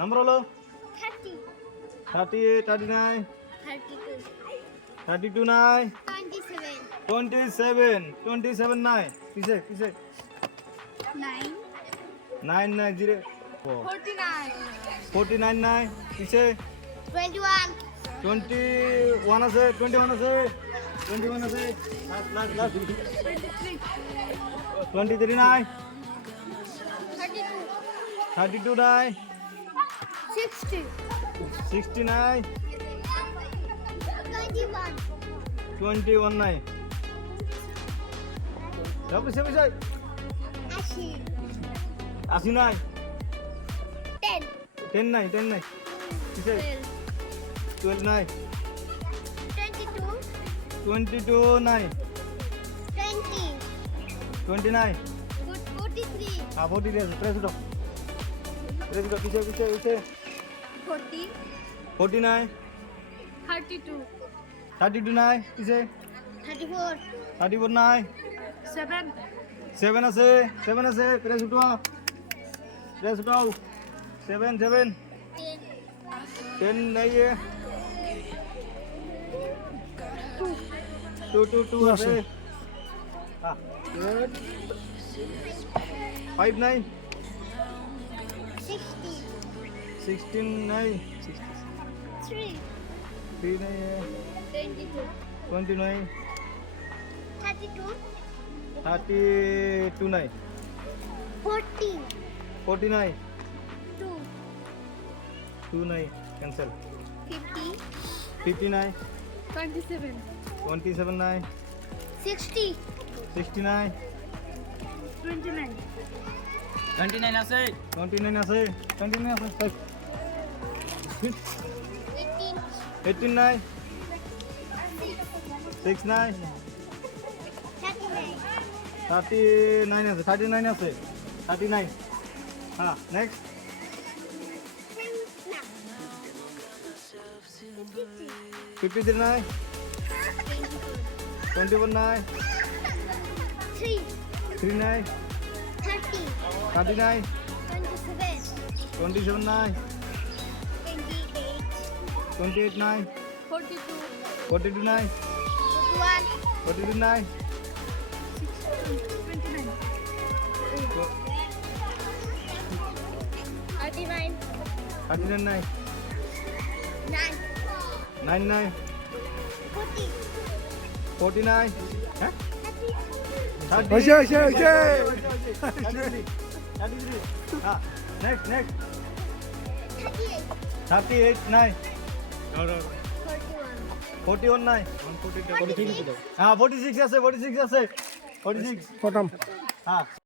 number হলো 30, 38, 39, 32, 32 নাই, 27, 27 নাই, কিসে 9, 9 নাই, 0, 49, 49 নাই, কিসে 21, 21 আছে, 21 আছে, 21 আছে, লাস্ট 23, 23 নাই, 32, 32 নাই, 60, 60 নাই, 21, 21 নাই, যাও কিসে 80, 80 নাই, 10, 10 নাই, কিসে 12, 12 নাই, 22, 22 নাই, 20, 20 নাই, 43, 40 আছে, প্রেস উঠাও, কিসে 40, 40 নাই, 32, 32 নাই, কিসে 34, 34 নাই, 7, 7 আছে, প্রেস উঠাও, 7 10, 10 नहीं है 2 আছে हाँ 5 नहीं 60, 16 नहीं 3, 3 नहीं है 22, 20 नहीं 32, 32 नहीं 40, 40 नहीं 2, 2 नहीं कैंसिल 50, 50 नहीं 27, 27 नहीं 60, 60 नहीं 29, 29 আছে 29 আছে 29 আছে 18, 18 नहीं 6 नहीं 39, 39 আছে 39 हाँ नेक्स्ट 53 नहीं 21 नहीं 3, 3 नहीं 30, 30 नहीं 27, 27 नहीं 28, 28 नहीं 42, 42 नहीं 41, 42 नहीं 29, 39, 39 नहीं 9, 9 नहीं 40, 40 नहीं हैं 30 ওইসে हाँ नेक्स्ट 38, 38 नहीं 41, 41 नहीं 46, हाँ 46 আছে 46 हाँ